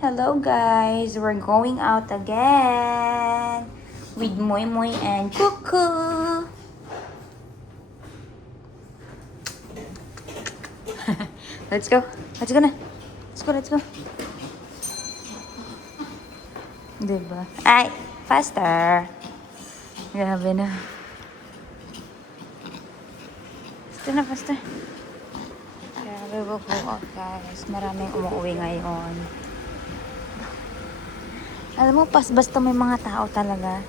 Hello guys, we're going out again with Moy Moy and Cuckoo. Let's go. Let's go na. Let's go. Diba? Ay, faster. Grabe na. Faster. Grabe po guys. Maraming umuwi ngayon. Alam mo, basta may mga tao talaga.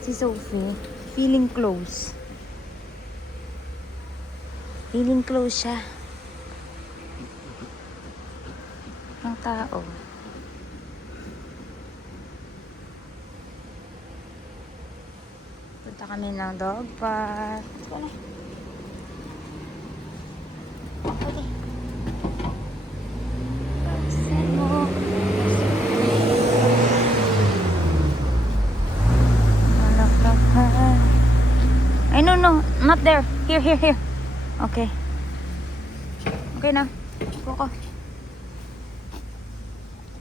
Si Sophie, feeling close. Feeling close siya. Ng tao. Punta kami ng dog park. Wala. Okay. Basta mo. Ay, no, not there. Here. Okay. Okay na. Go.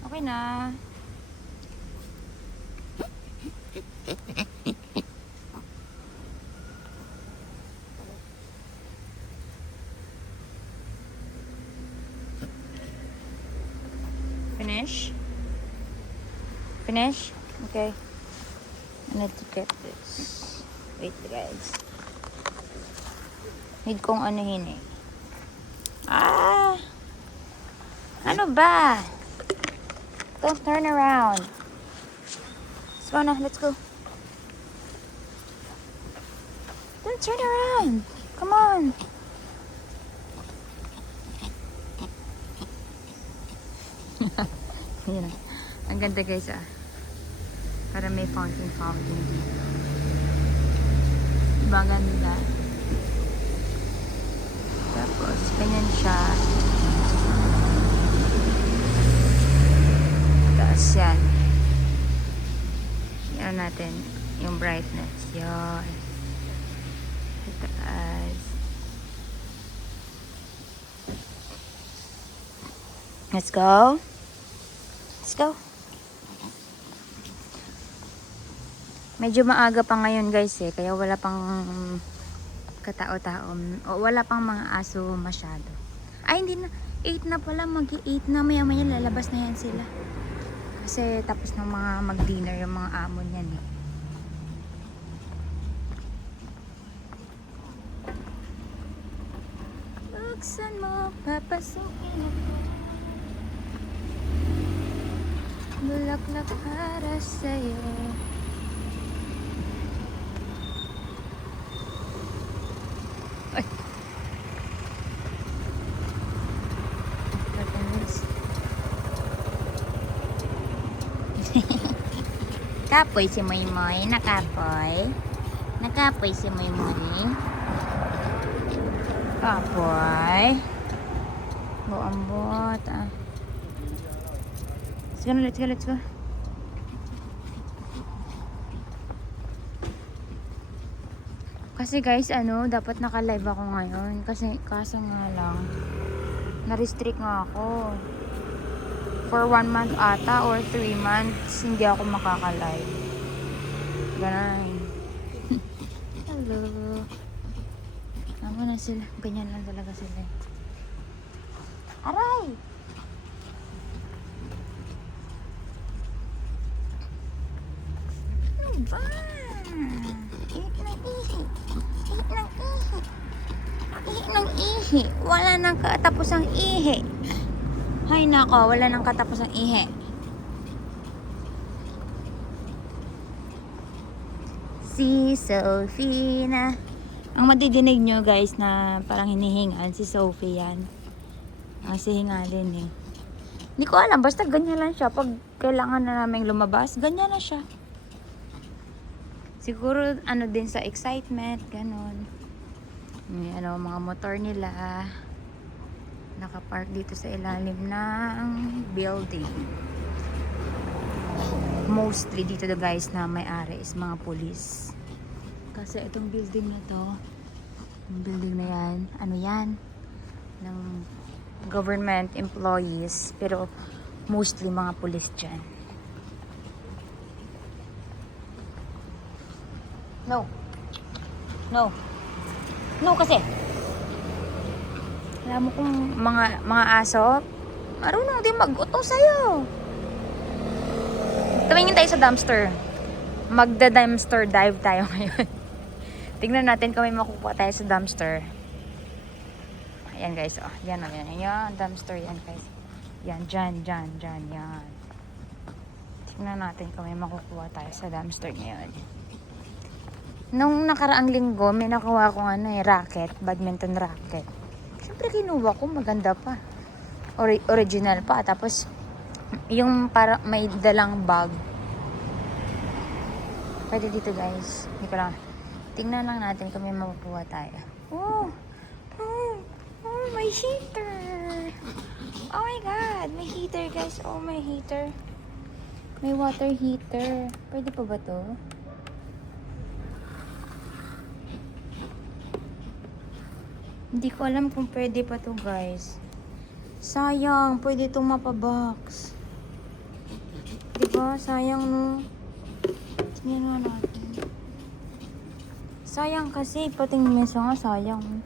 Okay na. Finish? Okay. I need to get this. Wait guys. Need kong anuhin eh. Ano ba? Don't turn around. Let's go na. Let's go. Don't turn around. Come on. Yan. Ang ganda guys ah. Para may fountain. Diba ganda? Tapos, ganyan siya. Tapos yan. Yan natin. Yung brightness. Yan. Taas. Let's go. Medyo maaga pa ngayon guys eh. Kaya wala pang katao-tao. O wala pang mga aso masyado. Ay hindi na. 8 na pala. Mag-8 na. Maya-maya lalabas na yan sila. Kasi tapos ng mga mag-dinner yung mga amo niyan eh. Buksan mo. Papasukin ako. Bulaklak para sa'yo. Ay. Kapoy si Moy Moy. Nakapoy si Moy Moy. Kapoy. Buambot ah. Let's go. Kasi guys, dapat naka-live ako ngayon. Kasi, kaso nga lang, na-restrict nga ako. For 1 month ata, or 3 months, hindi ako makaka-live. Ganun. Hello. Ano na sila? Ganyan lang talaga sila. Aray! Ba? Ihi ng ihi. Wala nang katapusang ihi. Hay nako, wala nang katapusang ihi. Si Sophie na. Ang madidinig nyo guys na parang hinihingal si Sophie yan. Kasi hingalin eh. Hindi ko alam, basta ganyan lang siya. Pag kailangan na namin lumabas, ganyan na siya. Siguro din sa excitement, ganun. Mga motor nila nakapark dito sa ilalim ng building. Mostly dito guys na may-ari is mga police. Kasi itong building na to, yung building na yan, yan? Ng government employees. Pero Mostly mga pulis dyan. No. No. No kasi. Alam mo kung mga aso, marunong din mag-uto sa'yo. Tumingin tayo sa dumpster. Magda-dumpster dive tayo ngayon. Tingnan natin kung may makukuha tayo sa dumpster. Ayan guys, oh. Yan, oh, yan. Ayan, dumpster yan guys. Yan, dyan, yan. Tingnan natin kung may makukuha tayo sa dumpster ngayon. Nung nakaraang linggo, may nakuha akong racket, badminton racket. Siyempre kinuha ko, maganda pa. Original pa. Tapos, yung para may dalang bag. Pwede dito guys. Hindi ko lang. Tingnan lang natin kung may makukuha tayo. Oh, may heater. Oh my god, may heater guys. Oh, may heater. May water heater. Pwede pa ba to? Hindi ko alam kung pwede pa to guys. Sayang, pwede itong mapabox. Diba? Sayang no. Tingnan nga natin. Sayang kasi, pating mesa nga sayang.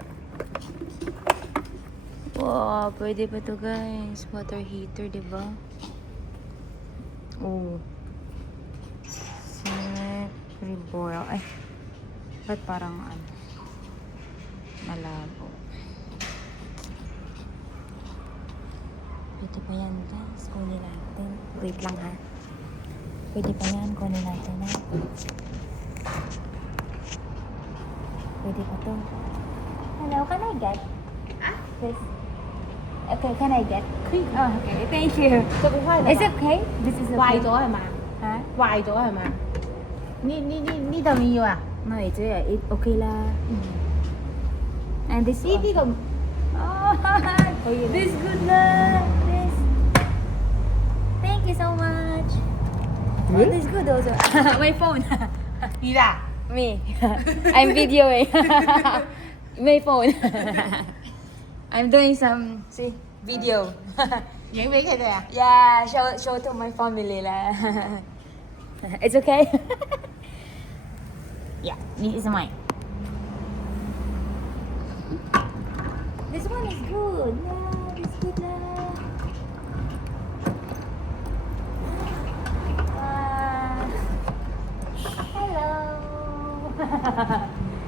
Wow, pwede pa to guys. Water heater, diba? Oh. Reboil. Ay. Ba't parang malabo? Pwede pa yan guys. Kunin natin. Wait lang ha. Pwede pa yan. Kunin natin ha. Pwede pa to. Hello, can I get? This? Okay, can I get? Oh, okay. Thank you. Is it okay? This is okay. 壞咗係嘛？嚇？壞咗係嘛？呢度唔要啊？唔係啫，it okay 啦。And this 呢度 Oh, 可以啦。 this good na. This. Thank you so much. Oh, this good also. My phone. 你啦， Me. I'm videoing. My phone. I'm doing some video. 影俾佢哋啊？ Yeah, show to my family lah. It's okay. Yeah, this is mine. This one is good. Yeah, it's good lah. Hello.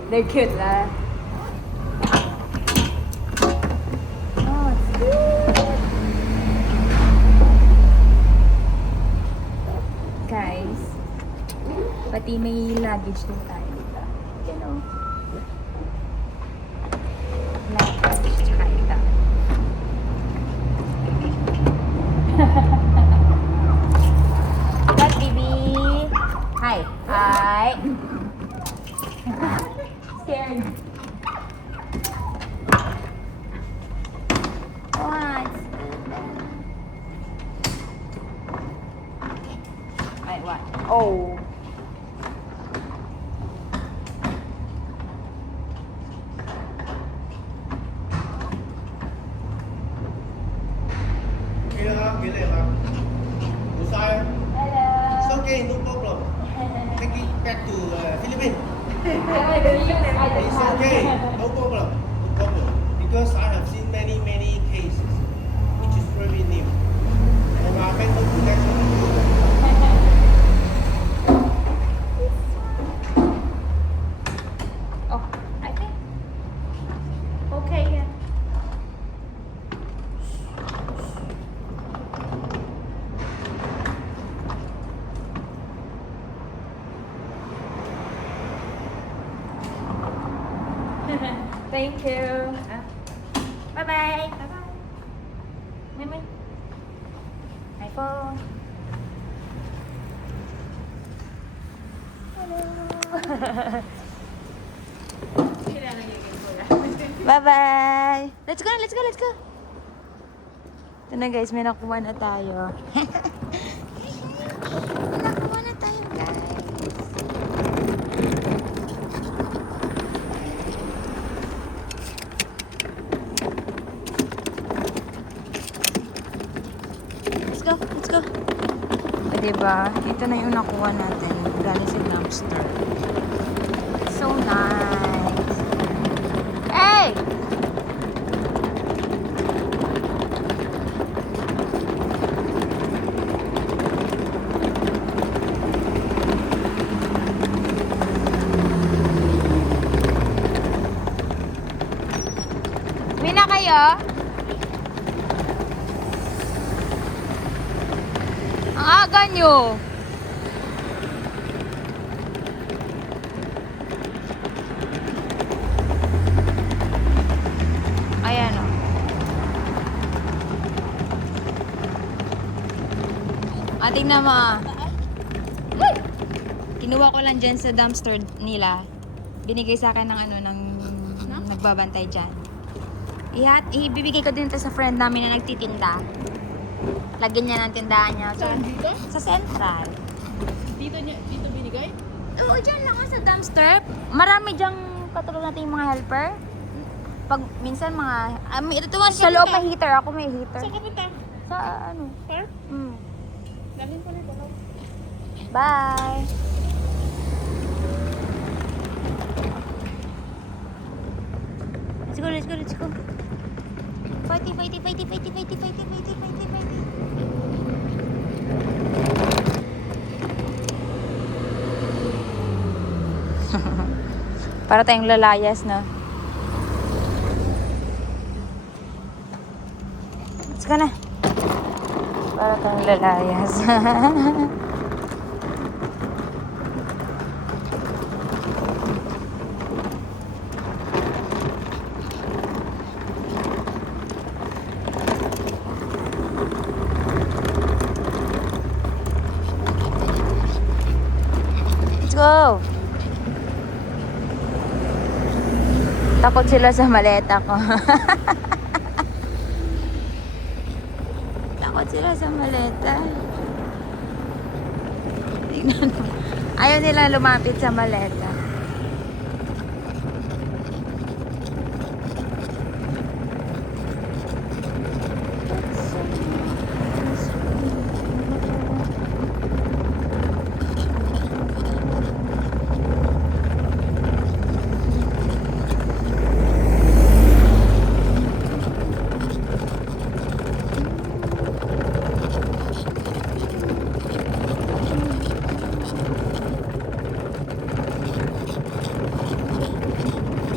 They're cute lah. Oh, it's good. Guys, pati may luggage din tayo dito. You know. Luggage, tsaka ito. That baby. Hi. Hi. Scared. What? Wait, what? Oh. Hello. It's okay, no problem. Take it back to Philippines. It's okay, no problem, no problem. Because I have seen many cases, which is very new. Environmental protection. Oh, I think. Okay, yeah. Thank you. Bye-bye. Bye-bye. Mimi. My phone. Hello. Bye-bye. Let's go. Ito na guys, may nakuha na tayo. May nakuha na tayo guys. Let's go. diba? Ito na yung nakuha natin. Galing sa dumpster. So nice. Hey! Uwi na kayo? Ang aga nyo. Ayan o. Ating na kinuha ko lang dyan sa dumpster nila. Binigay sa akin ng nagbabantay dyan. Ibibigay ko din ito sa friend namin na nagtitinda. Lagyan niya ng tindahan niya. Saan dito? Sa Central. Dito binigay? Oo, dyan lang sa dumpster. Marami dyang katulad natin yung mga helper. Pag minsan sa loob may heater. Ako may heater. Saan ka punta? Sa ano? Park? Dalhin ko na ito. Bye! Let's go. Fighty. Para tayong lalayas na. Let's go na. Para tayong lalayas. Let's go! Takot sila sa maleta ko. Takot sila sa maleta. Tingnan mo. Ayaw nila lumapit sa maleta.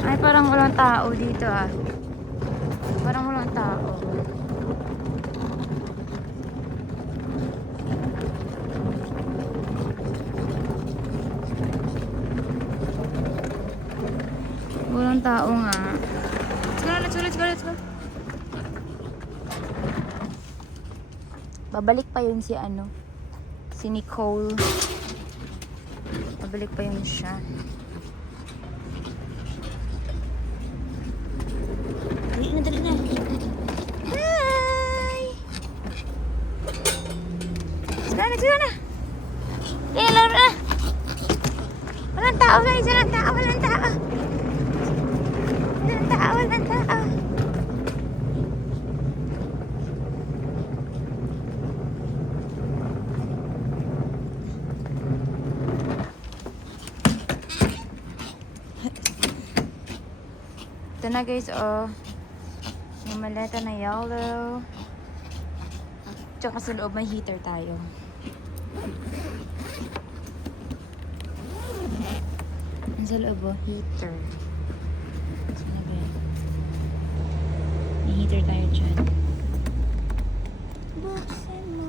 Ay, parang walang tao dito ah. Parang walang tao. Walang tao nga. Let's go. Babalik pa yun si Nicole. Babalik pa yun siya. Dali na. Hi! Let's go na. Laro na. Walang tao guys. Walang tao. Ito na guys, yung maleta na yellow. Tsaka sa loob may heater tayo. Sa loob heater. So, may heater tayo dyan. Buksan mo.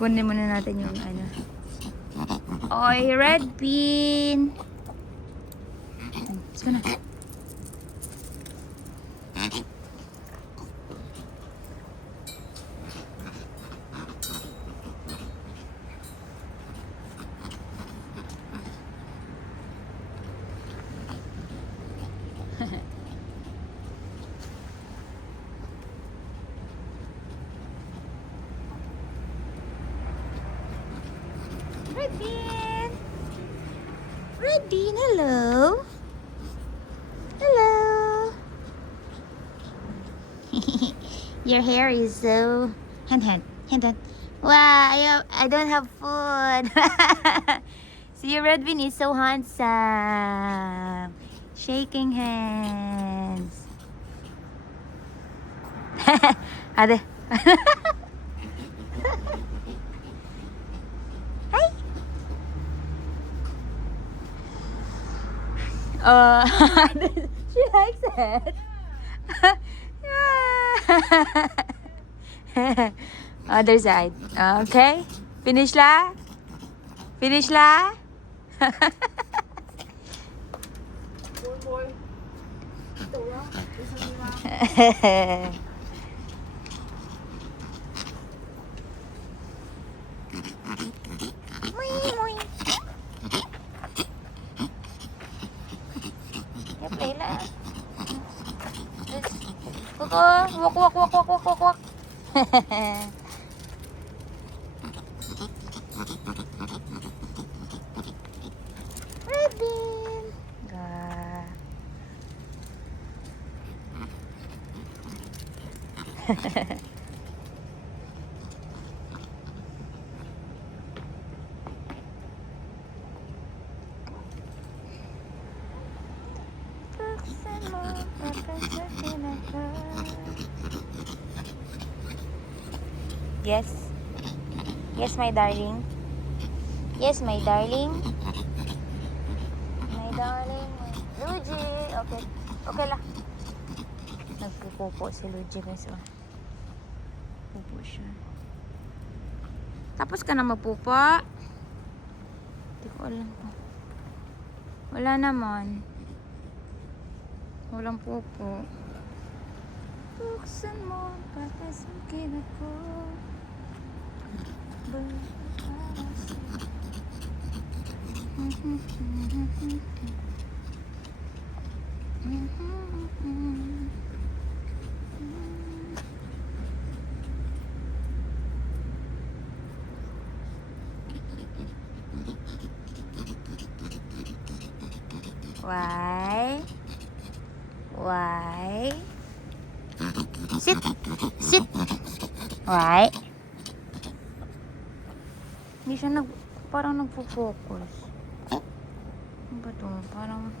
Kunin muna natin yung Oy, red bean. Let's go na. Red bean, hello. Your hair is so... Hand. Wow, I don't have food. See, Redvin is so handsome. Shaking hands. Ade. Hi. She likes it. Other side. Okay. Finish la? Finish la? Yep, Layla. Walk. Robin. Ga. Buksan mo, papasakin ako. Yes. Yes, my darling. Yes, my darling. My darling. Luigi. Okay. Okay lang. Nagpupupo si Luigi guys. Oh. Pupo siya. Tapos ka na magpupo? Hindi ko alam po. Wala naman. Walang pupo. Buksan mo, papasukin ako. Why? Sit. Why? Hindi siya parang nagpo-focus. Ano ba to? Parang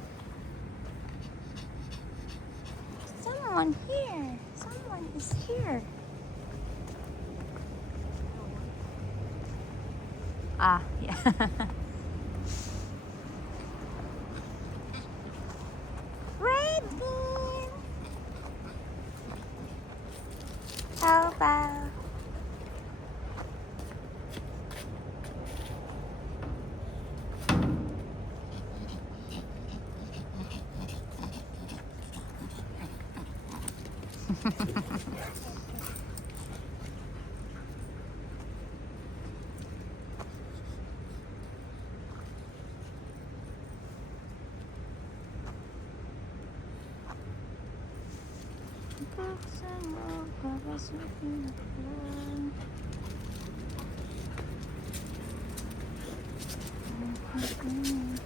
someone here. Someone is here. Ah, yeah. Redbean. How about buksan mo, papasukin ako. Redbean.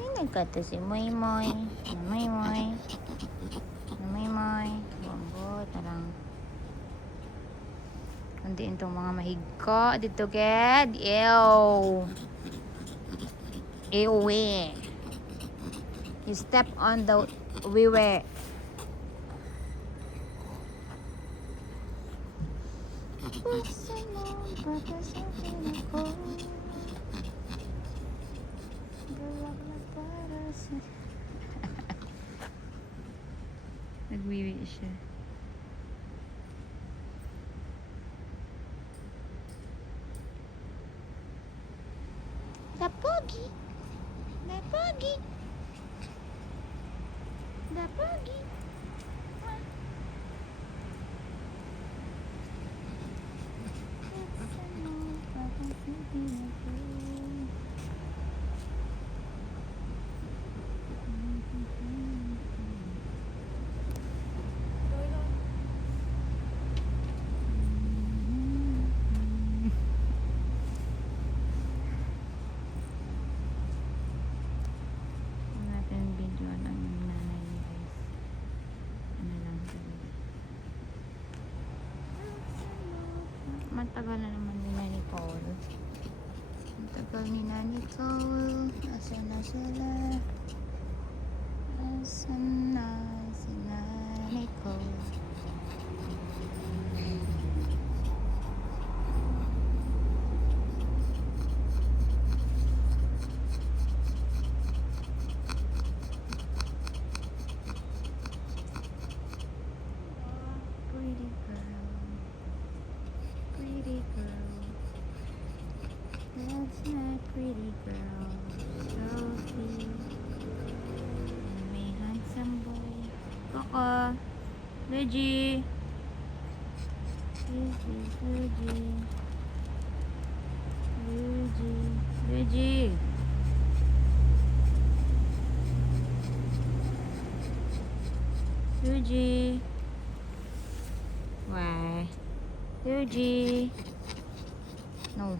Tingnan ka to si Moy Moy. Moy Moy. Moy Moy. Bonggo, tarang. Kundiin tong mga mahigko dito, ked. Ew. Ewe. You step on the wiwe. Buksan mo, papasakin ako. Galak na para sa... Nagwiwi siya. The pogi. The pogi. The pogi. tagal na naman ni na Nicole. Ang tagal ni na Nicole. Asan na sila? Asan na si na Nicole? Pretty girl. Pretty girl. That's my pretty girl. Sophie. And my handsome boy. Coco. Luigi. This is Luigi. Luigi. Luigi. Luigi. Why? Luigi. No.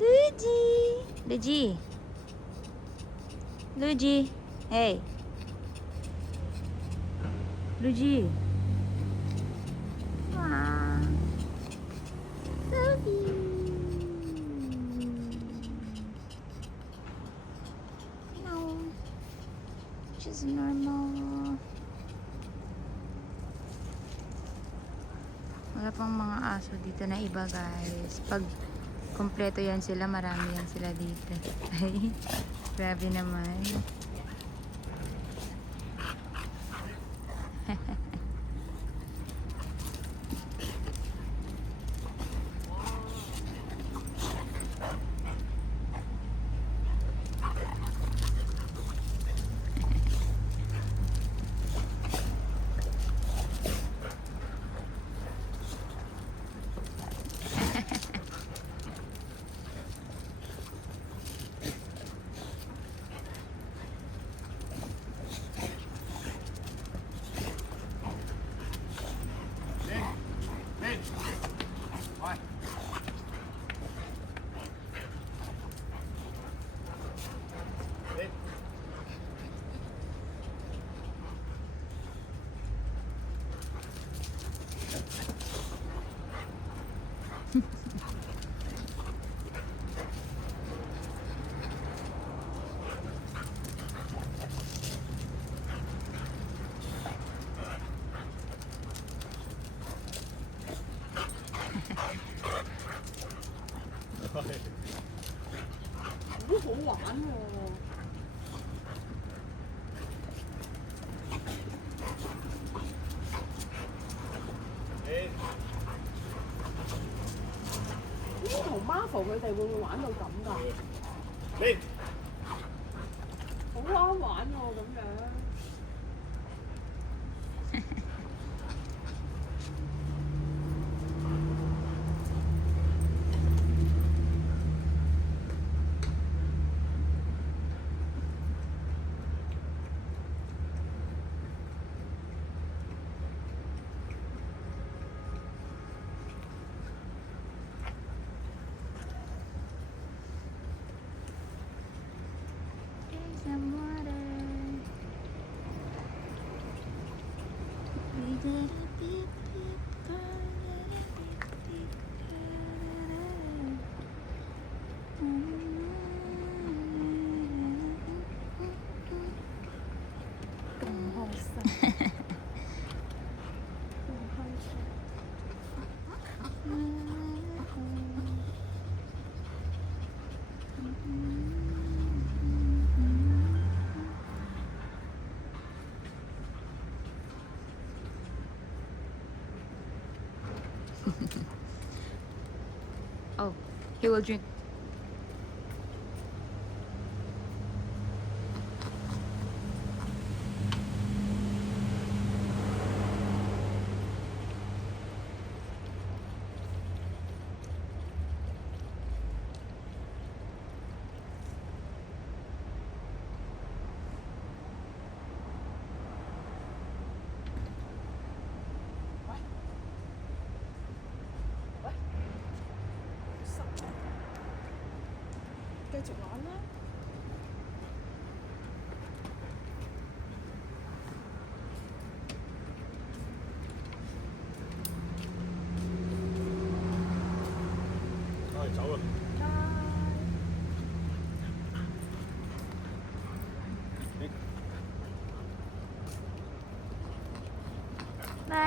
Luigi. Luigi. Luigi. Hey. Luigi. Ah. Sophie. No. Just normal. Wala pang mga aso dito na iba, guys. Pag kompleto yan sila, marami yan sila dito. Ay, grabe naman. Why? Wait. Wait. 同 Marvel 佢哋會唔會玩到咁㗎？ Wait. 好啱玩喎咁樣。Some water. We did a beep beep. Oh, he will drink.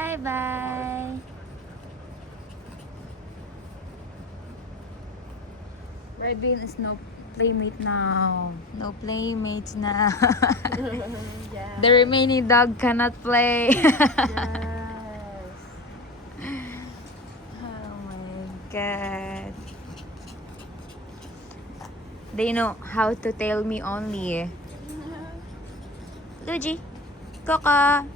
Bye-bye. Redbean is no playmate now. No playmates now. Yeah. The remaining dog cannot play. Yes. Oh my god. They know how to tell me only. Luigi, Coco.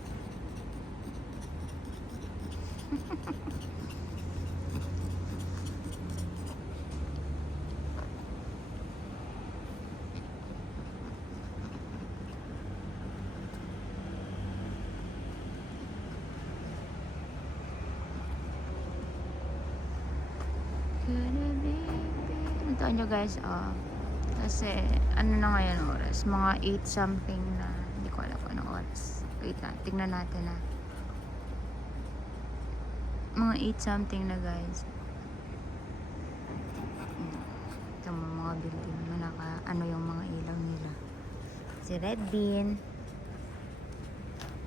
Ito nyo guys, kasi ano na ngayon oras, mga 8 something na, hindi ko alam kung anong oras. Wait lang, tingnan natin na. Mga 8 something na guys. Ito mga building na ano yung mga ilaw nila. Si Red Bean.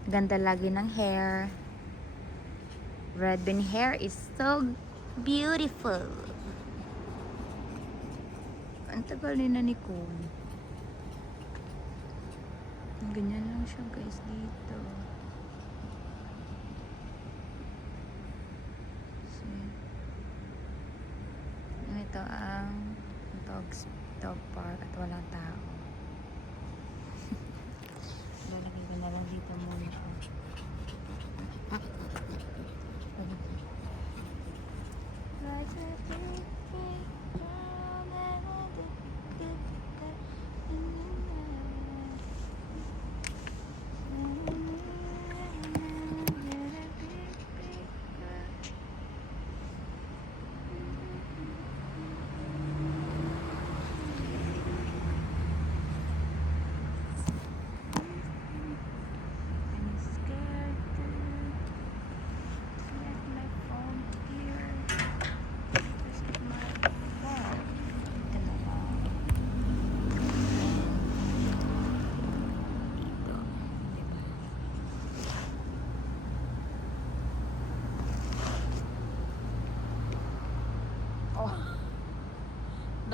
Ganda lagi ng hair. Red Bean hair is so beautiful. Ang tagal ni na Nicole. Ganyan lang siya guys dito. See? Ito ang dog park at walang tao. Lalagay ko na lang dito muna siya.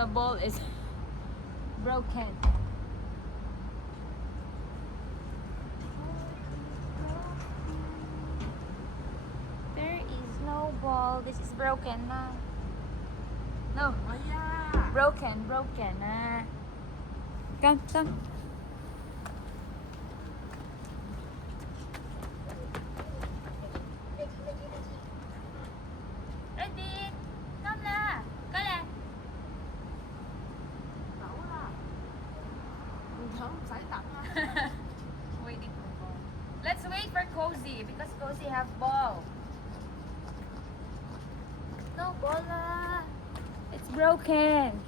The ball is broken. There is no ball. This is broken na. No. Broken na. Come. Ready? Come na. Come. Waiting for ball. Let's wait for Cozy because Cozy have ball. No ball na. It's broken.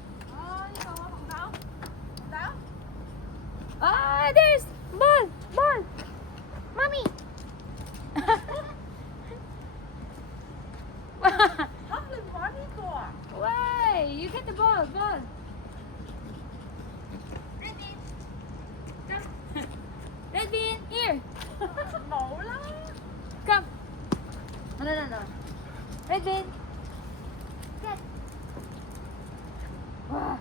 Ah, there's ball. Mommy. Why? You get the ball. Redbean. Come. Redbean, here. Come. No. Redbean. Get. Wow.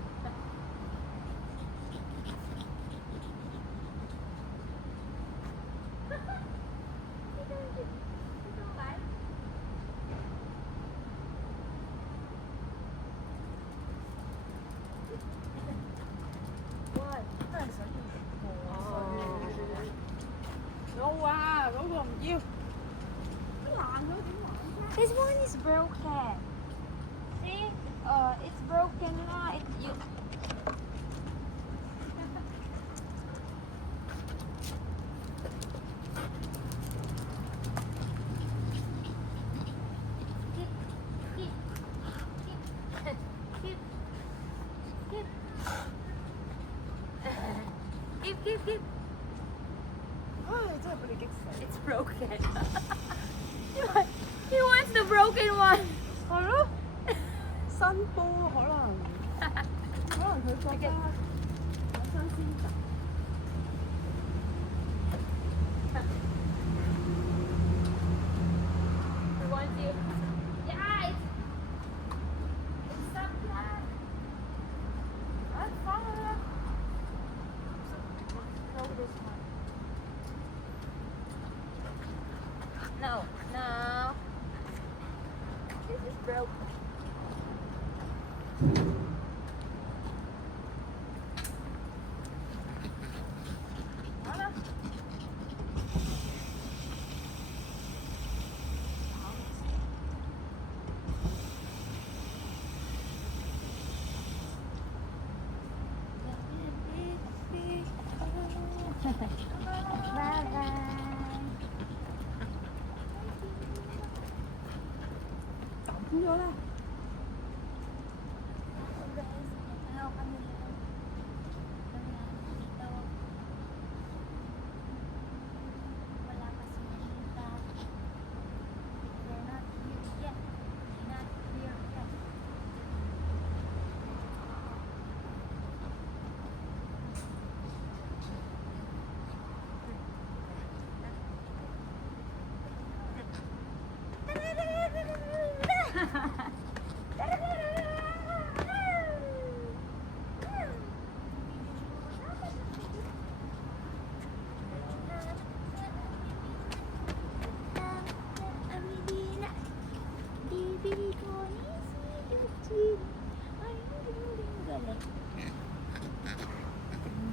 This one is broken. See? It's broken na. Keep. It's broken. He wants the broken one. 係咯，新煲可能佢覺得有新鮮感。this one. No, no. This is broke. Wala. Bye-bye. Không vô đâu.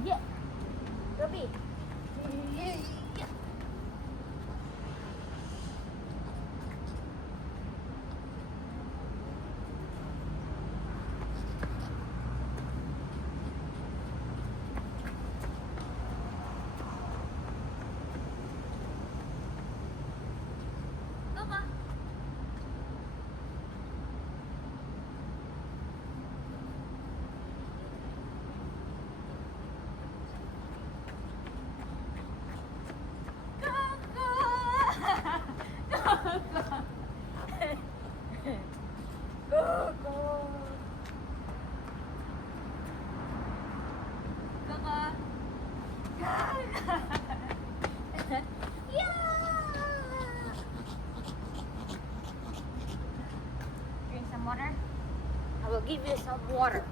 Yeah. Gabi. Yeah. Mama. Drink some water. I will give you some water.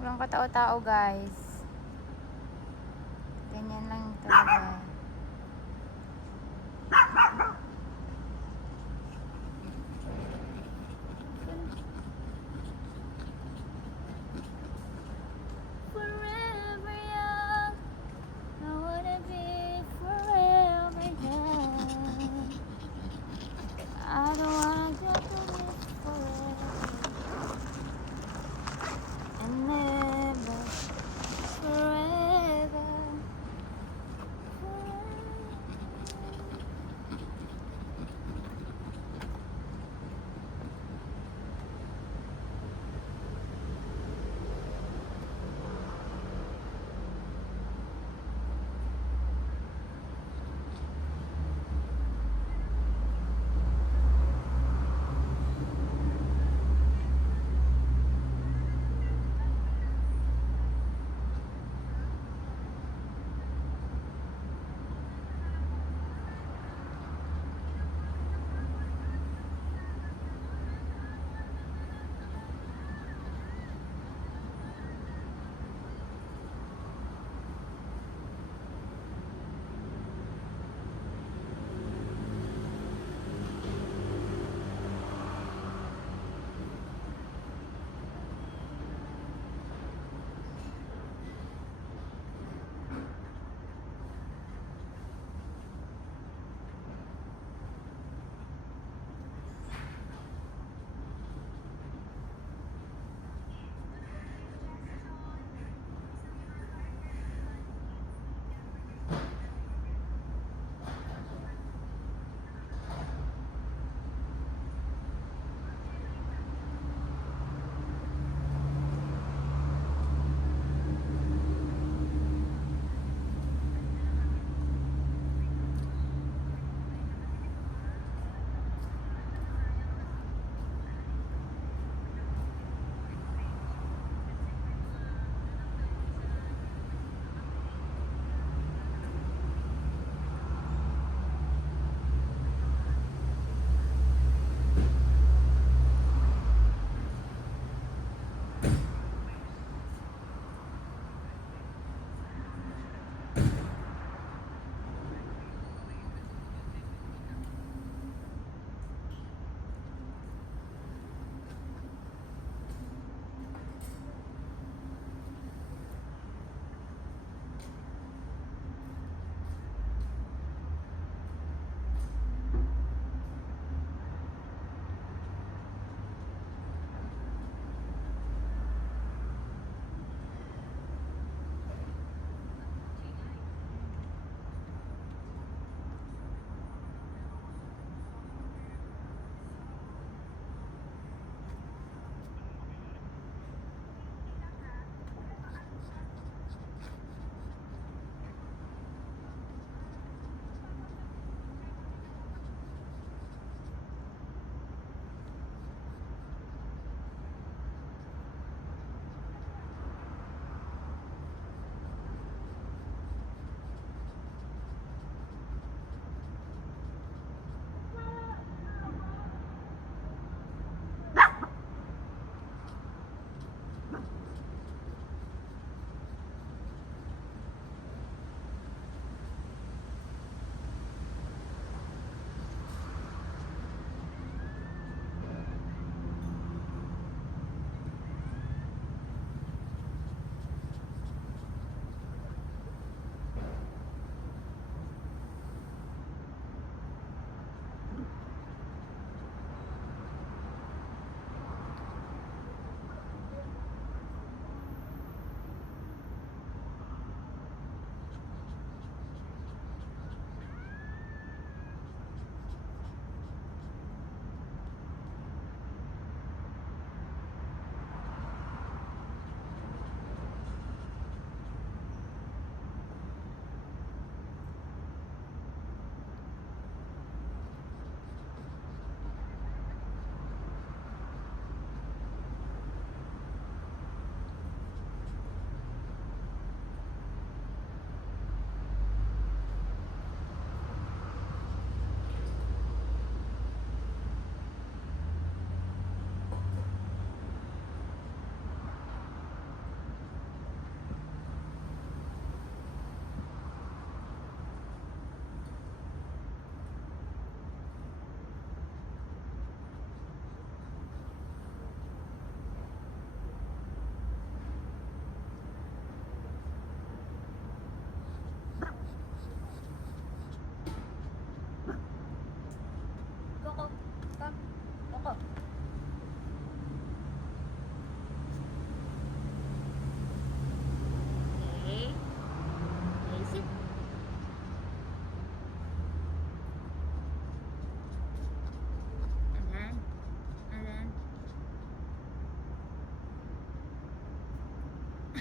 Walang katao-tao guys. Ganyan lang lang talaga. Forever young, I wanna be forever young. I don't want you to live forever and never, forever, forever.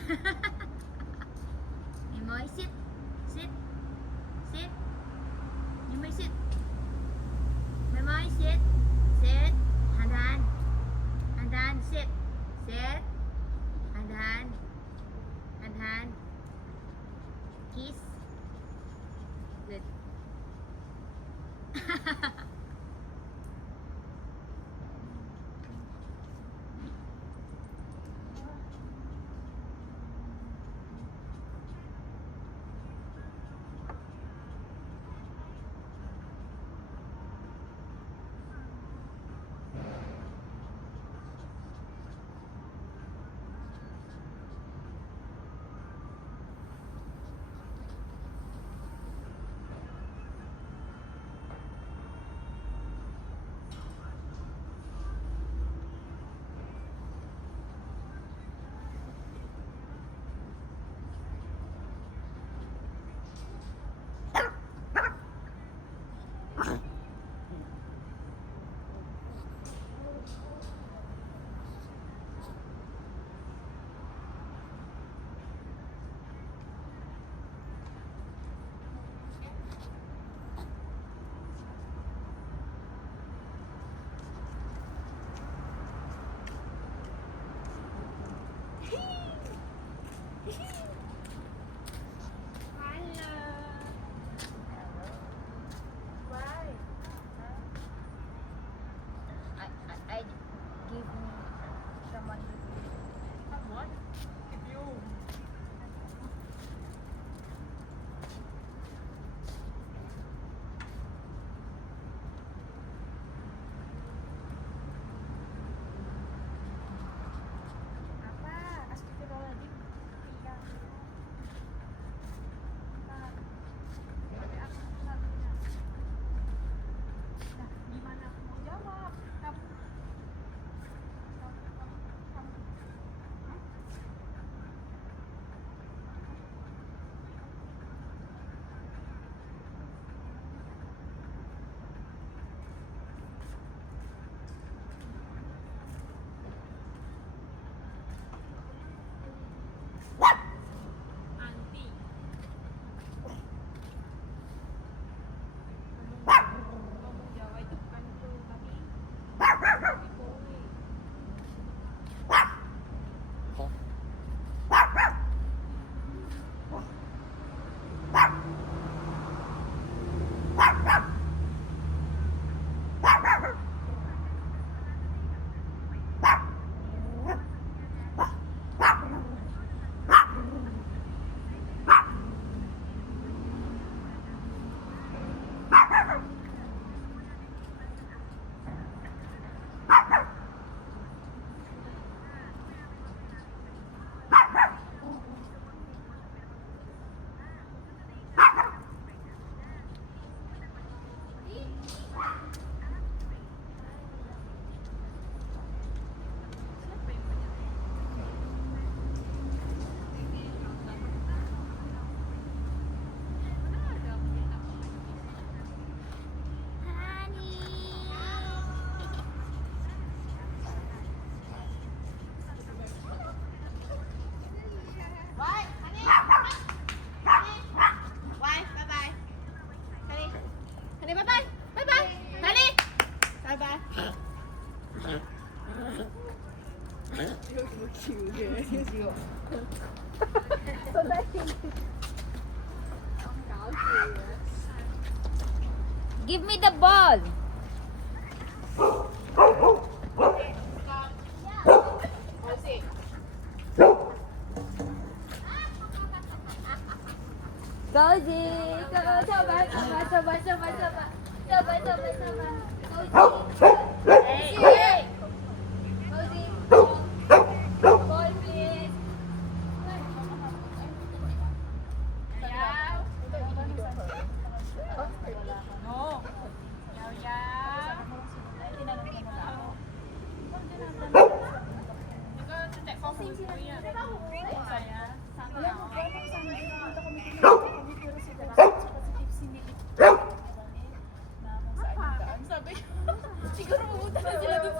Imoy, sit. Sit. Sit. Imoy, sit. Imoy, sit. Sit. Handan. Handan, sit. Sit. Handan. Handan. Kiss. Good. I give me someone. What? If you apa? Astagfirullahaladzim. Iya. Nah, tapi aku satunya. Nah, gimana aku mau jawab? Kamu anti. Ngomong Jawa itu bukan itu, tapi Kowe. Give me the ball. Cozy, coba, coba, coba, coba, coba, coba, coba, coba, coba. Cozy, hey, Cozy, ball please. No. Yaw-yaw. Juga cetek kopi punya. Saya santai. Sabi, siguro pupunta na sila dun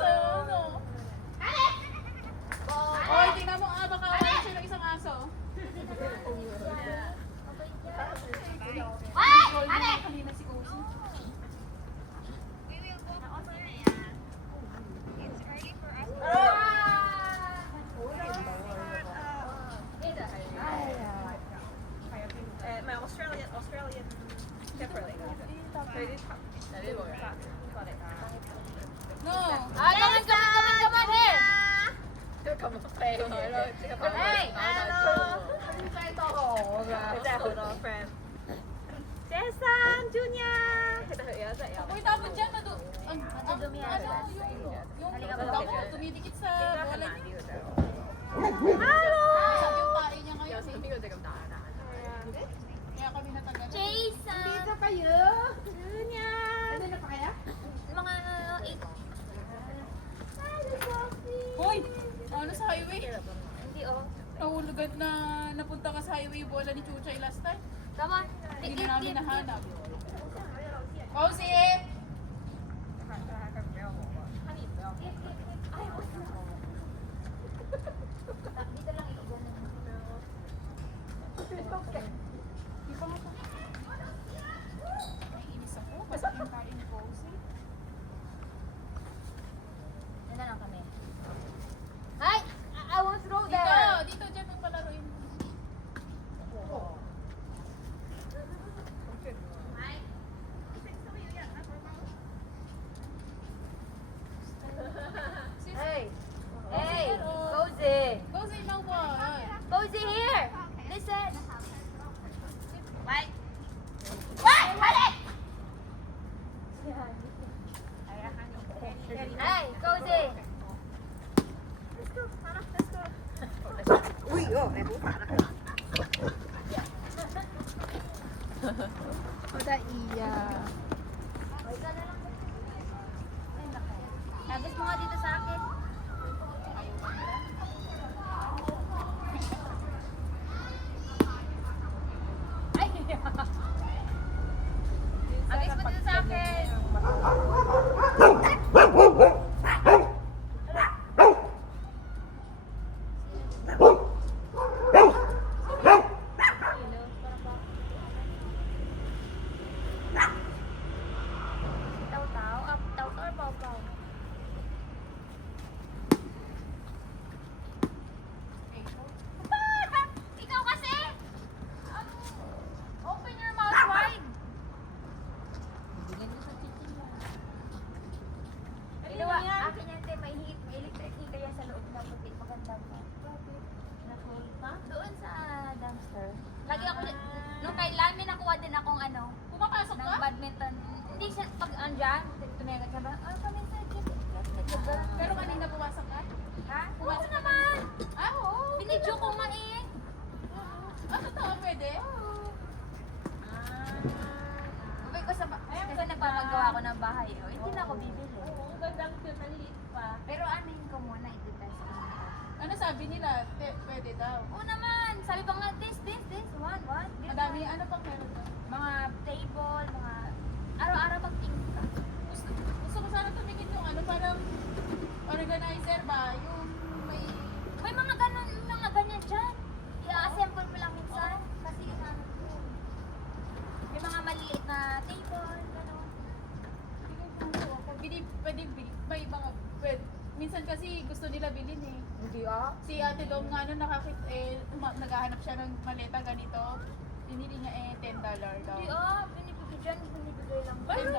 Roll niya kanina si Cozy. My Australian Kimberly. No. Ah, come on, here. Hey, hello. Friend. Jason Junior. Uy, dapat dyan na doon. Yung dapat tumidikit sa bola niya. Hello. Sabi yung tae niya ngayon. Kaya kami natanggal. Jason. Dito kayo. Junior. Ano na pa kaya? Mga 8. Hoy! Ano sa highway? Hindi, oh. Nahulugan na napunta ka sa highway yung bola ni Chuchay last time. Come on. Hindi na namin nahanap. Cozy! Dito lang ikaw. Di pa nga pa. Naiinis ako. Basta yung tayo ni Cozy. Yan na lang kami. Hi! I won't go Dito! there. Dito dyan ang palaruin. Hey! Hey! Cozy! Cozy na what? Cozy here! Listen! Mike! What? Balik! Hey! Cozy! Uy, oh, may buka na. Oda iya. Habis mo nga dito sa akin. Ay! Habis mo dito sa akin. Tau-tau, tau-tau or pau-pau? Ikaw kasi! Open your mouth wide! Dalawa, akin yan, te, may heat, may electric heater yan sa loob ng putik. Maganda pa. Doon sa dumpster. Lagi ako, nung kailan may nakuha din akong ano, Pumapasok ng ka? badminton. Hindi siya, pag andyan, tumayagan siya ba, kami sa Pero kanina pumasok ka? Ha? Oo naman! Ah, oo. Binidyo ko nga eh. Ah, totoo, pwede? Sabi ko sa kasi nagpapagawa ko ng bahay, oh. Hindi na ako bibili. Gandang cute, maliit pa. Pero anuhin ko muna, i-test ko muna. Ano sabi nila? Pwede daw. Oo naman! Sabi pa nga, this, one. This Madami, one. ano pang meron daw? Mga table, mga araw-araw mag-tingin ka. Gusto ko sana tumingin yung ano, parang organizer ba? Yung may... May mga ganyan dyan. I-assemble mo lang minsan. Kasi yung ano ko. May mga maliliit na table, gano'n. Pwede, may mga... Minsan kasi gusto nila bilhin eh. Hindi ah. Si Ate Dom nga ano, naghahanap siya ng maleta ganito. Binili niya eh $10 daw. Hindi ah. Binibigay lang. $10?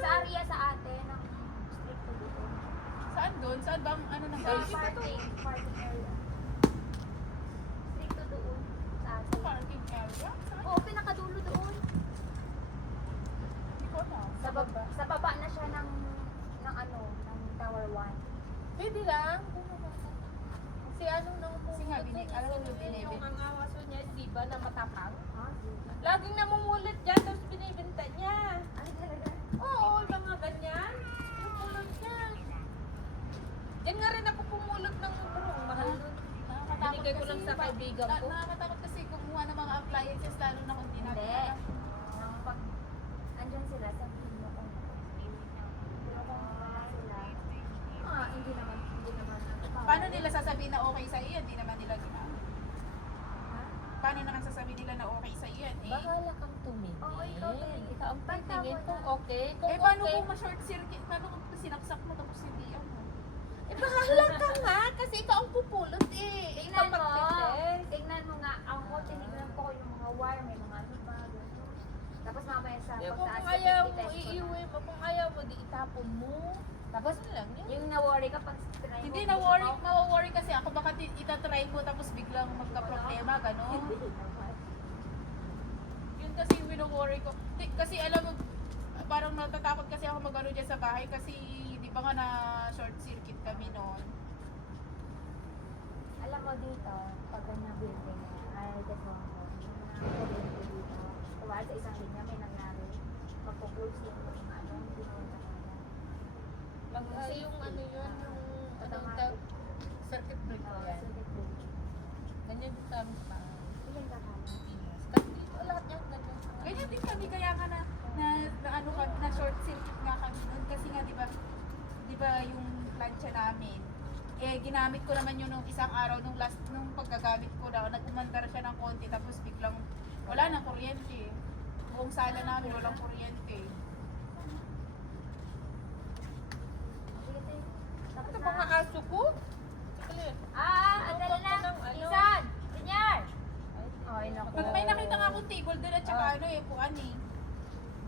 Sa area sa ate, ng street to doon. Saan doon? Saan bang ano nang Sa parking area. Street to doon. Sa ate. parking area? Saan? Oo, pinakadulo doon. Hindi ko alam. Sa baba na siya ng ano, ng Tower 1. Pwede lang. Si ano nang Kasi nga, alam mo binibili. yung ang awaso niya, di ba, na matapang? Ha? Laging namumulit dyan, tapos binibenta niya. Ano talaga? Oo, yung mga ganyan. Yung pulot niya. Diyan nga rin ako pumulot ng burong. Mahal doon. Binigay ko lang sa kaibigan ko. Nakakatakot kasi kumuha ng mga appliances lalo na kung di natin Hindi. alam. Nang pag andyan sila, sabihin mo kung pero kung wala sila, hindi naman. Paano nila sasabihin na okay sa iyo? Hindi naman nila ginagawa. Ha? Paano naman sasabihin nila na okay sa iyo? Eh, Bahala kang tumingin. Oo, ikaw din. ang pagtingin kung okay. Kung Eh, paano okay, kung ma-short circuit? Paano kung sinaksak mo tapos hindi ano? eh bahala ka nga kasi ikaw ang pupulot eh. Ikaw Tingnan mo. magtitest. Tingnan mo nga. Ako, tinignan ko yung mga wire. May mga ano ba. Ganun. Tapos mamaya sa Eh, kung pagtaas ayaw mo, i-test ko na. iiwi mo. Kung ayaw mo, di itapon mo. Tapos, Ano lang yun? yung na-worry ka pag try mo. Hindi na-worry, ma-worry kasi ako baka itatry mo tapos biglang magka-problema, gano'n. Yun kasi yung wino-worry ko. Kasi alam mo, parang natatakot kasi ako mag-ano dyan sa bahay kasi di ba nga na short circuit kami noon. Alam mo dito, pag kanya building niya, ay just one more. Yung mga kuryente dito, kuwari sa isang linya may nangyari. Pagpo-close yung ano, hindi mo na Yung ano yun, yung Automatic. circuit breaker yan. circuit breaker. Ganyan din kami sa Ilan ka kaya? Pinas. Kasi dito lahat yan, ganyan. Ganyan din kami kaya nga na ano kami, na short circuit nga kami noon kasi nga di ba yung plancha namin eh ginamit ko naman yun nung isang araw nung paggagamit ko daw nagumandar siya ng konti tapos biglang wala nang kuryente. Buong sala namin walang kuryente. Tapos Ito na. mga aso ko. Sige. Andali na. Ng ano? Isan! Sinyar! Ay, naku. May nakita nga akong table doon at saka ano eh, puan eh.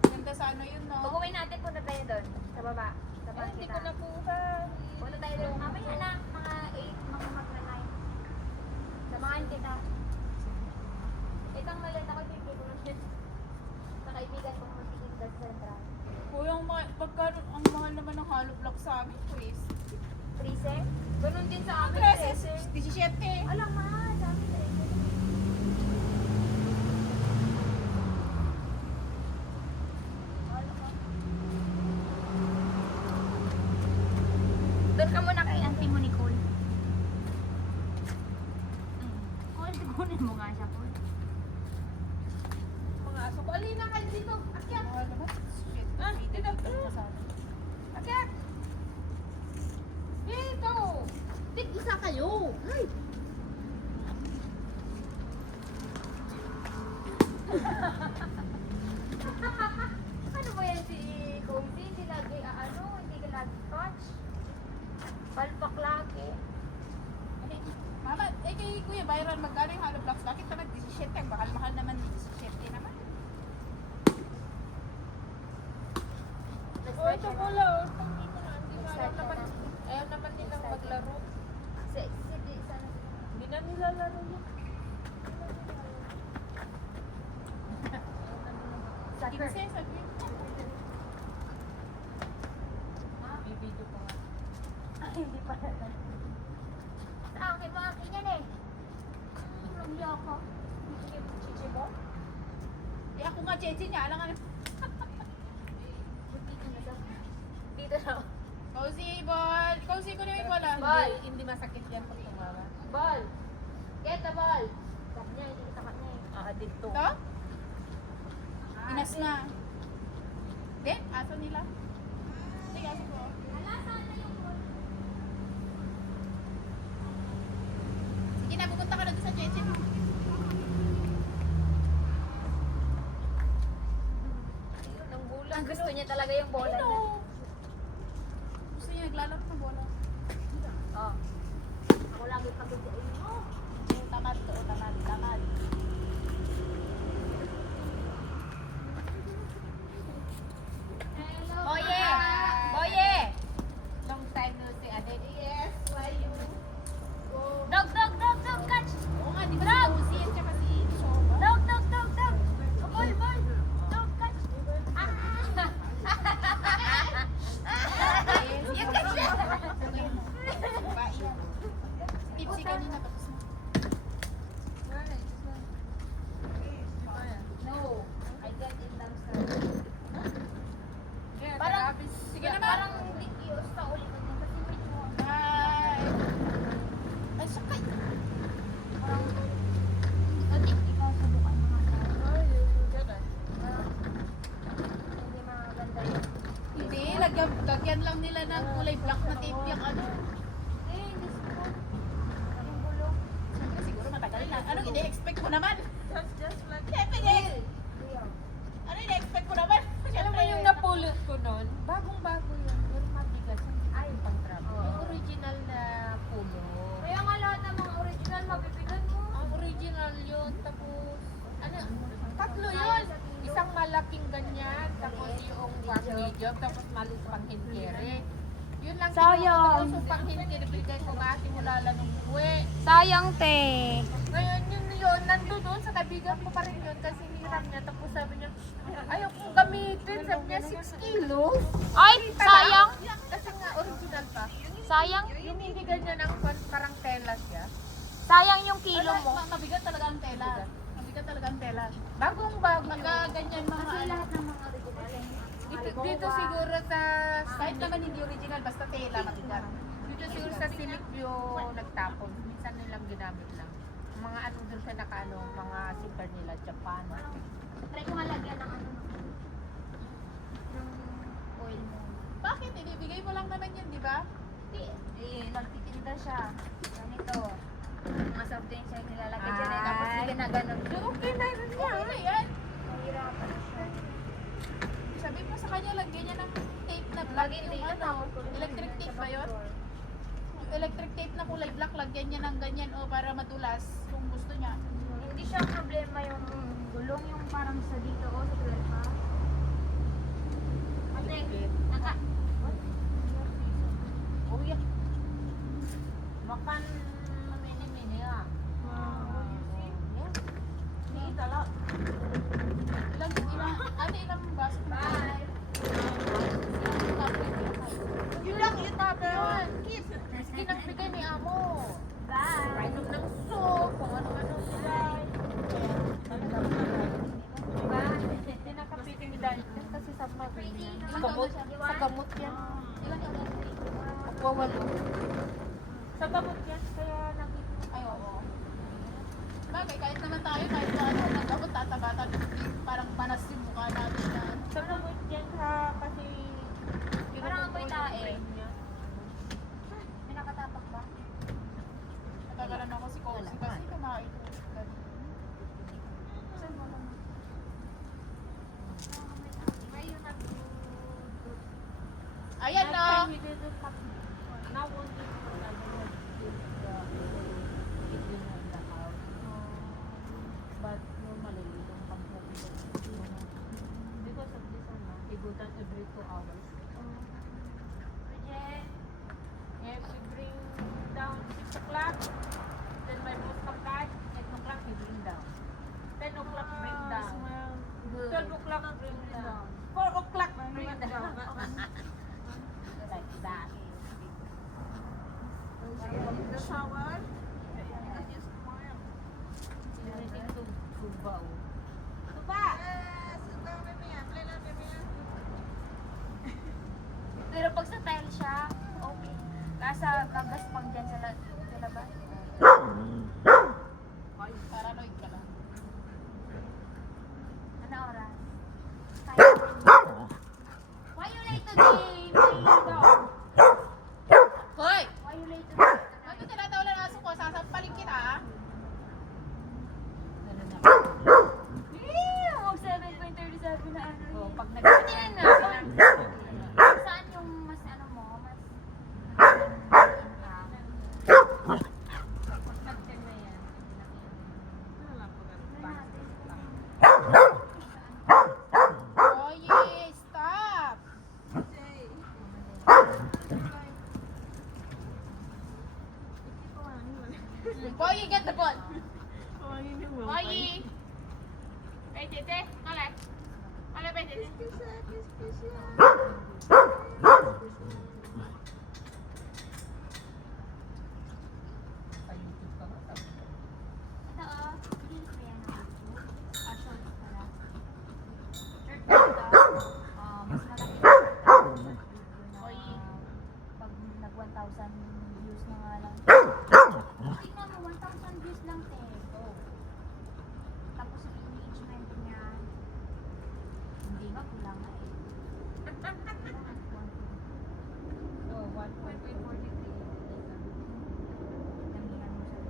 Ganda sa ano yun, no? Pag-uwi natin, punta tayo doon. Sa baba. Sa Ay, bangkita. hindi ko nakuha. Punta tayo doon. Mamaya na. Mga 8, mga magna-9. Samahan kita. Itang malit ako, bibigay ko lang yun. Sa kaibigan kong magtitinda sa central. Kuya, ang mahal naman ng hollow block sa amin, Chris. 13? Ganun din sa amin. 17. Alam ma, sa amin 13. Doon ka muna kay auntie mo, Nicole. Kunin mo nga siya, Paul. Mga aso ko. Alina kayo dito. Akyat. Mahal naman. Shit. Ah, Dito dito. dito sa amin. Akyat. Dito. Tig-isa kayo. Ay. Ano ba yan si Cozy? Hindi lagi, hindi lagi catch. Palpak lagi. Mama, kay Kuya Byron, magkano yung hollow blocks? Bakit naman 17? Ang mahal naman 17 naman. Oh, ito ko lang. Hindi ko na. Hindi na alam naman. Ayaw naman nilang maglaro. Hindi na nila laro yun. Soccer. 15, sabi. Bibidyo ko nga. Hindi pa na. Sa akin, mga akin yan eh. Tulong niyo ako. Sige, chichi mo. Eh ako nga, Chechi niya. Alam nga na. Dito na daw. Dito na. Cozy ball. Cozy ko na yung bola. Ball. Hindi masakit yan pag tumama. Ball. Get the ball. Sabi niya, hindi kita kanya eh. Ah, dito. Ito? Inas na. Di? Aso nila? Sige, aso ko. Sige na, pupunta ka na doon sa Chechi. Ayun, ang bulang. Ang gusto niya talaga yung bola Ayun niya. o. Gusto niya naglalaro ng bola. Oh. Ako lagi pagkain mo. Yung tamad to, tamad. Boye! Boye! Long time no see. Ate, yes, why you go? Dog, catch! Oo nga, di ba si Cozy at saka si Shoba? Dog! Oh, ball! Dog, catch! Ah! Yung catch niya! Tipsy kanina tapos na. No, I get it downstairs. Yeah, Parang, sige naman. parang likios sa ulit na niya kasi medyo, Bye. Ay, sakay. parang, hindi ka subukan mga tao. Hindi maganda yun. Hindi, lagyan lang nila ng kulay black na tape yung ano. Eh, hindi subukan. Yung gulo. Siyempre, siguro matagal na. Anong ini-expect ko naman? That's just like Siyempre, Real. ano ini-expect ko naman? ko nun, bagong-bago yun. Pero matigas. Ay, pang travel. Yung original na pulo. Kaya nga lahat ng mga original, mabibigan mo. Ang original yun. Tapos, ano, tatlo yun. Isang malaking ganyan. Tapos yung pang medium. Tapos malis pang hindkere. Yun lang. Sayang. Tapos yung pang hindkere, bigay ko nga simula lang nung uwi. Sayang, te. Ngayon yun, nandun doon sa kaibigan ko pa rin yun kasi hiram niya. Tapos sabi niya, ayaw kong gamitin. Sabi niya, 6 kilos. Ay, sayang. Kasi nga, original pa. Sayang. Yung hindi ganyan ang parang tela siya. Sayang yung kilo mo. Mabigat talaga ang tela. Mabigat talaga ang tela. Bagong bago. Ganyan mga Kasi ano. lahat ng mga original Dito siguro sa... Kahit naman hindi original, basta tela mabigat. Dito siguro sa Silipyo nagtapon. Minsan nilang ginamit lang. Mga ano dun sa nakaano, mga sister nila, Japan. Try ko nga lagyan ng ano. Ng oil mo. Bakit? Ibibigay mo lang naman yun, di ba? Nagtitinda siya. Ganito. Mga soft drinks siya nilalagay dyan eh. Tapos Ay. hindi na ganun. Okay na rin Okay na yan. Mahirapan siya. Sabi mo sa kanya, lagyan niya ng tape na black. Lagi Yung tape. ano, electric tape ba yun? Yung electric tape na kulay black, lagyan niya ng ganyan o para madulas kung gusto niya. Hindi siya problema yung gulong yung parang sa dito o sa tuwalpa. Ate, naka... Oh, yeah. Makan mini-mini ah. Ilang baso? Bye! Yun lang, yun tapon. Maski nang bigay ni Amo. Bye! Rainom ng soup, kung ano-ano sila. Bye! Hindi nakapiting ni Dad. Kasi sa gamot, sa gamot yan. Wawalo. Sa gamot yan, kaya nakita. Ay, oo. Bagay, kahit naman tayo, kahit na ano, nagkabot, tatabatan, parang panas yung mukha natin na ano. Sa gamot yan ha, kasi Parang amoy tae. niya. May nakatapak ba? Natagalan ako si Cozy kasi kumain ko. Ayan na! Last time we didn't have, now only for another did it didn't have the house. But normally we don't come home because of this one, we go down every 2 hours. If we bring down 6 o'clock, then my boss come back, 8 o'clock he bring down. 10 o'clock bring down. 12 o'clock bring down. 4 o'clock bring down. Like that. The shower? Everything to Suba. Pero pag sa tile siya, okay. Kasa magaspang dyan sa labas. Ay, paranoid ka lang. Ano oras? Why you late today? Hoy! Why you late today? Ano tinatawalan ng aso ko? Sasampalin kita, ha? Mag 7.37 na ano Oh, yun. pag Hindi na na. Saan yung mas ano mo? Mas... pag nag-10 na yan, Oye, stop! Boy, get the ball! Boy! Hey, tete, hola. Hola, tete. pa-YouTube ka ba? Ito oh. Hindi ko yan ang short pala. Short na ito. Mas malaki na short. Oy. Pag nag 1,000 views na nga lang. Tingnan mo, 1,000 views lang te. Tapos yung engagement niya, hindi nga kulang na eh. Oh, 1.43. Damihan mo siya.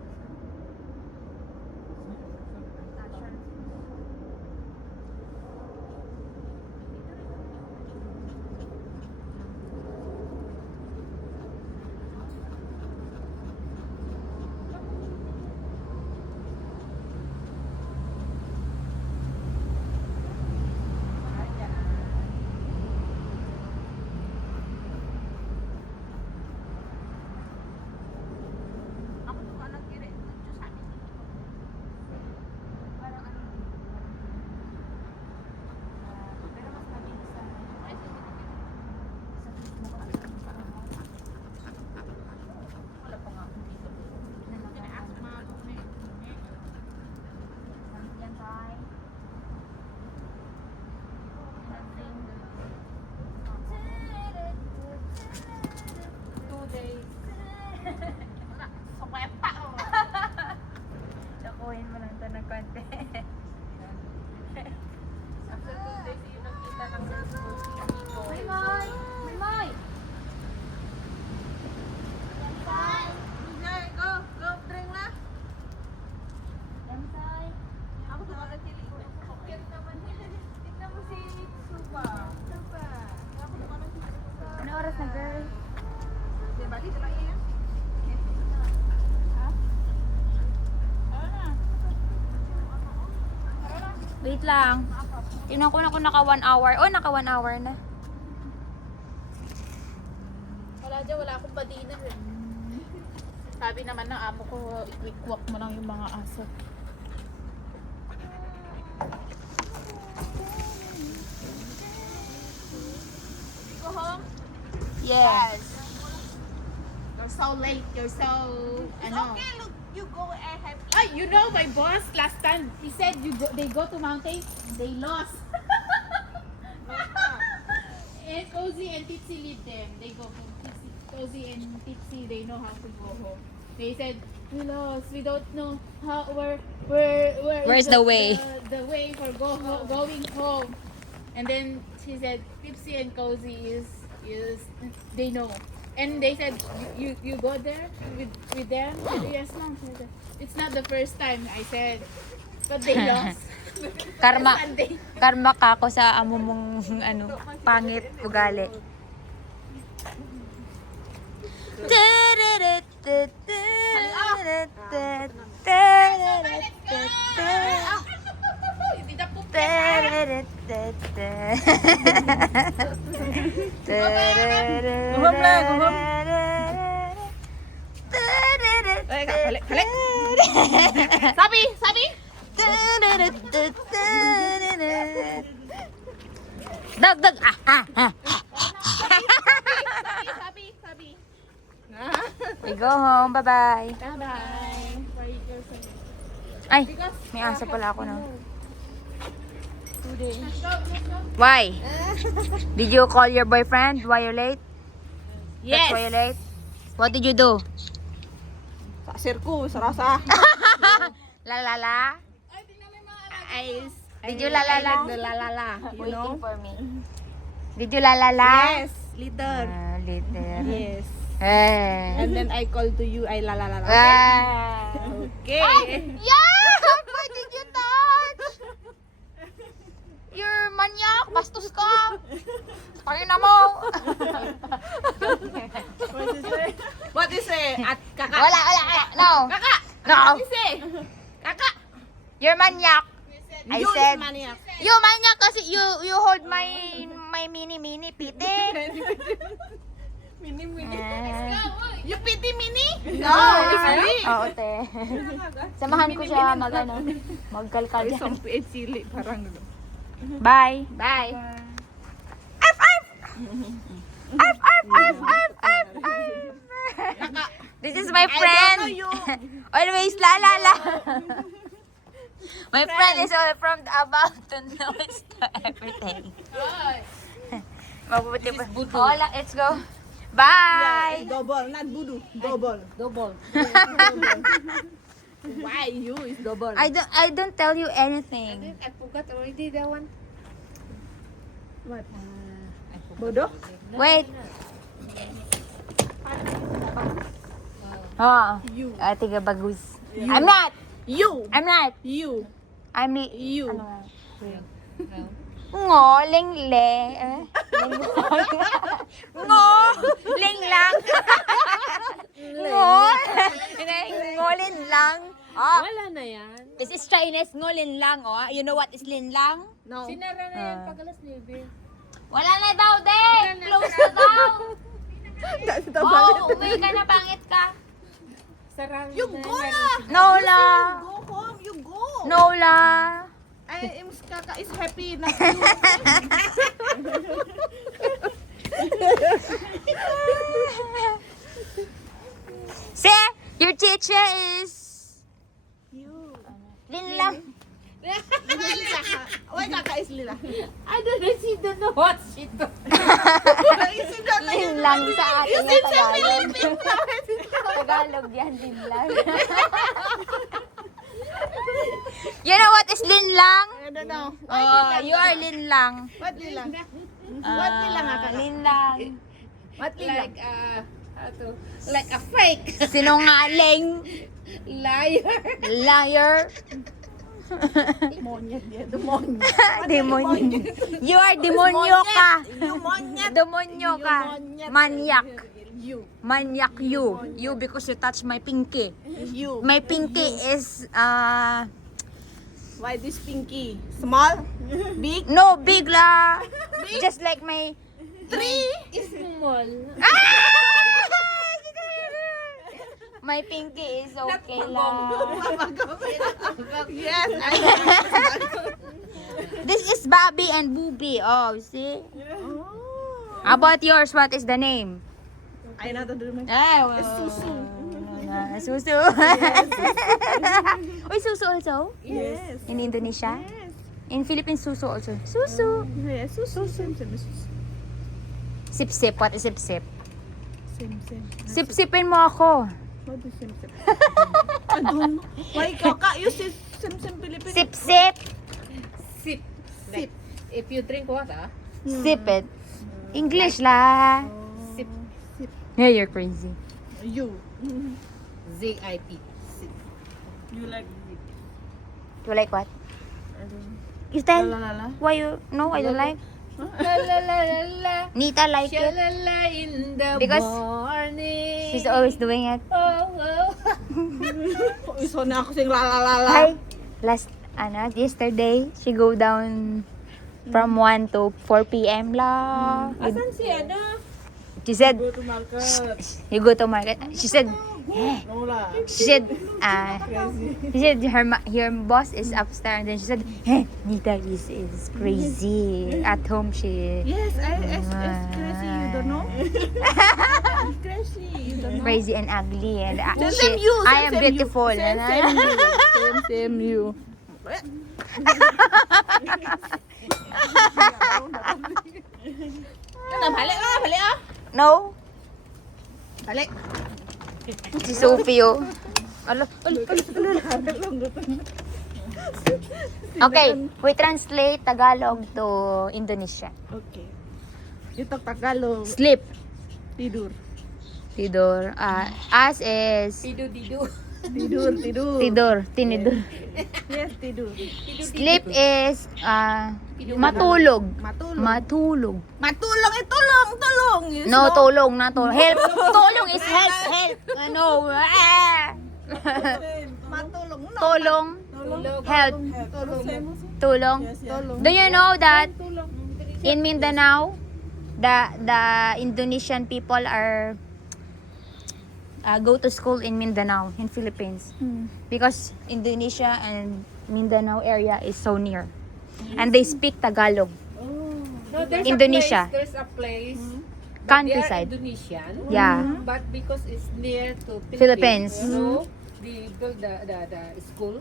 Short. Ano oras na, girl? Diba, dito lang yan. Wait lang. Tingnan ko na kung naka 1 hour. Oh, naka 1 hour na. Wala dyan, wala akong badina eh. Sabi naman ng amo ko, i-quick-walk mo lang yung mga aso. Go home? Yes. You're so late. You're so, Okay, look, you go and have Ay, you know my boss last time, he said they go to mountain, they lost. And Cozy and Tipsy leave them. They go home. Cozy and Tipsy, they know how to go home. They said, we lost. We don't know how Where's the way? The way for going home. And then she said, Tipsy and Cozy is they know. And they said, you go there with them? I said, yes, ma'am. I said, it's not the first time, I said. But they lost. Karma. Sunday. Karma ka ako sa amo mong ano, pangit ugali. Hindi na po. Sabi? Dag. Sabi. We go home. Bye-bye. Bye-bye. Ay, may asa pala ako na. Why? Did you call your boyfriend? Why you late? That's why you late? What did you do? sa sirko, sa rasa. La la la? Eyes. Did you la la la? The la la la, you know? Waiting for me. Did you la la la? Yes, later. Later. Yes. Eh. And then I call to you, I la la la la. Ah. Okay. Yeah! Why did you touch? You're manyak! Bastos ka! Pakina mo! What is it? At kaka. Wala! No! Kaka. No! What is it? Kaka. You're manyak! I You said, is maniac. you manyak kasi you hold my mini piti. Mini. You pity mini? No, it's me. Oo, te. Samahan ko siya magkalkal dyan. Isang piit sili, parang Bye! Bye. Arf! This is my friend. I don't know you. Always la la la. My friend is all from the about to know everything. Mabuti pa. Oh, let's go. Bye. Double, not voodoo. Double. Why you is double? I don't tell you anything. I forgot already that one. What? Bodoh? Wait. Oh. You. Tiga bagus. I'm not. You. I'm not. You. I'm You. Ano nga? Ngo, ling le. Ngo, ling lang. Ngo. Ngo, lin lang. Oh, Wala na yan. this is Chinese. Ngo, lin lang. Oh, you know what is lin lang? No. Sinara na yan pag alas 9. Wala na daw, de. Close na daw. Oh, umuwi ka na, pangit ka. Sarang You go na. No la. Go home. You go. No la. I am Kaka is happy. Not you. See, your teacher is You. lin lang. Why Kaka is Lila? I don't know what she do. Lin lang sa akin na Tagalog. Tagalog yan, lin lang. You know what is lin lang? I don't know. Oh, you are lin lang. What Lila? What Lila nga Kaka? Lin lang. What Lila? Like a fake Sinungaling. liar. Liar. Demonyo. You are demonyo ka. Demonyo ka. Maniac. Maniac you. You because you touch my pinky. My pinky is Why this pinky? Small? Big? no big la. Just like my 3? Small. my pinky is okay lang. Yes, This is Bobby and Booby. Oh, see? Oh. How about yours? What is the name? I know the name. Ah, Susu. Susu. Oy, Susu also? Yes. In Indonesia? In Philippines, Susu also. Susu. Yes, Susu. Same. Sip-sip. What is sip-sip? Same. Sip-sipin mo ako. What is same? I don't know. Why ikaw ka? You say same Philippines. Sip-sip. Sip. Like, if you drink water, Sip it. English la. sip. Yeah, you're crazy. You. ZIP. Sip. You like You like what? I don't know. You tell. La. Why you? No, I don't like. La la la la la. Nita like it. Shalala in the Because morning. She's always doing it. Iso na ako sing la. Hi. Last, yesterday, she go down from 1 to 4 p.m. la. Asan si ano? She said, Go to market. you go to market. She said, No la. she said, Crazy. she said her boss is upstairs, and then she said, hey, Nita is crazy. At home, she Yes, it's crazy. You don't know? It's crazy. You don't know? crazy and ugly, and Same you. I am same you. beautiful. Same you. Balik ah. No, Balik. si Sophie, oh. Alo. Okay, we translate Tagalog to Indonesian. Okay. Ito Tagalog. Sleep. Tidur. Tidur. As is Didu. Tidur. tidur. Tinidur. Yes, tidur. Sleep is matulog. Matulog. Matulog. Matulong tulong. You No, know? tulong na tulong. Help. Tulong is help. No. Matulong. No. Tulong. Help. Tulong. Tulong. Tulong. Do you know that in Mindanao, the Indonesian people are go to school in Mindanao, in Philippines, because Indonesia and Mindanao area is so near, and they speak Tagalog, No, there's Indonesia. There's a place. countryside. They are Indonesian. Yeah. But because it's near to Philippines. So they build the school.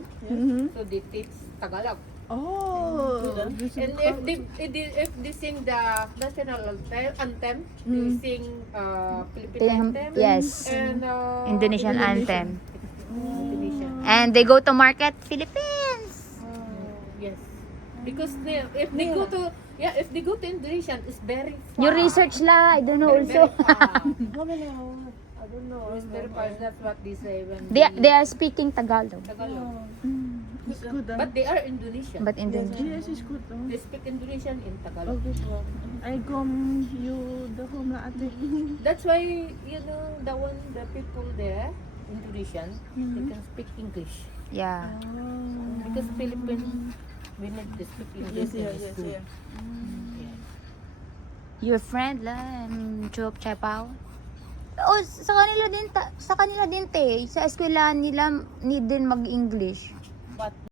So they teach Tagalog. Oh. And if they sing the national anthem, they sing Philippine anthem. Yes, And Indonesian anthem, Indonesian. and they go to market Philippines. Yes. Because if they go to Indonesian, it's very far. You research la, I don't know Very, also. very far. I don't know. It's very far. That's what they say when They are speaking Tagalog, Tagalog. It's good. But they are Indonesian. but Indonesian. Yes, it's good. They speak Indonesian in Tagalog. I come you the home na ate. That's why the people there, Indonesian, they can speak English. Yeah. Because Philippines, we need to speak English in the school. Your friend la, Chop Chapao. Oh, sa kanila din te. Sa eskwelahan nila need din mag-English. But